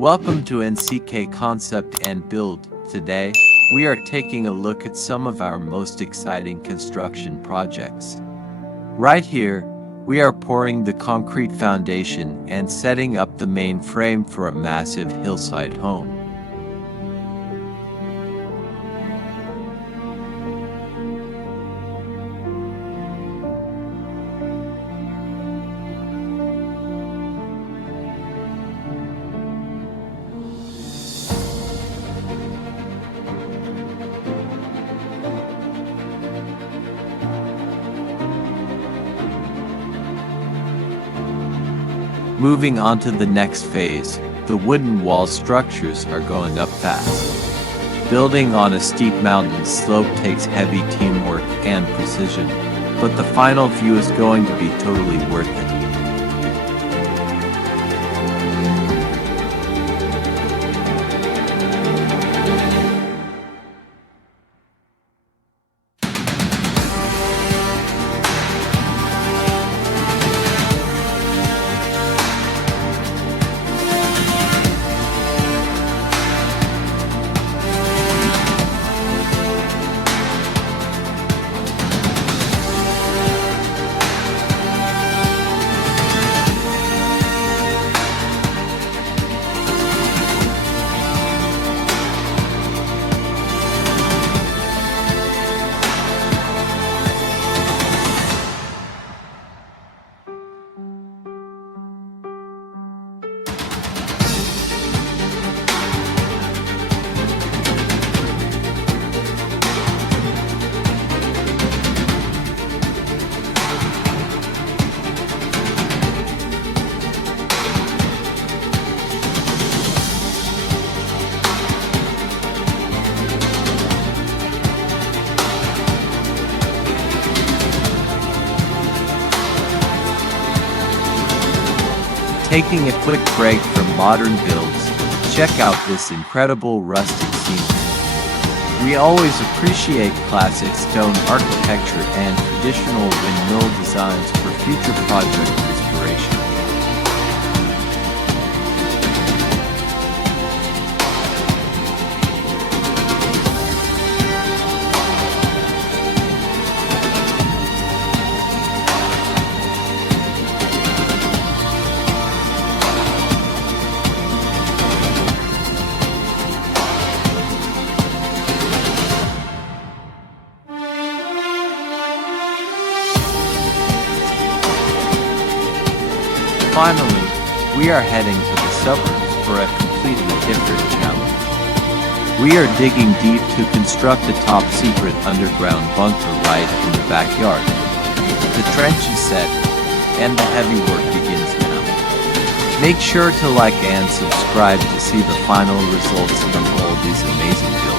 Welcome to NCK Concept and Build. Today, we are taking a look at some of our most exciting construction projects. Right here, we are pouring the concrete foundation and setting up the main frame for a massive hillside home. Moving on to the next phase, the wooden wall structures are going up fast. Building on a steep mountain slope takes heavy teamwork and precision, but the final view is going to be totally worth it. Taking a quick break from modern builds, check out this incredible rustic scene. We always appreciate classic stone architecture and traditional windmill designs for future project inspiration. Finally, we are heading to the suburbs for a completely different challenge. We are digging deep to construct a top-secret underground bunker right in the backyard. The trench is set, and the heavy work begins now. Make sure to like and subscribe to see the final results from all these amazing builds.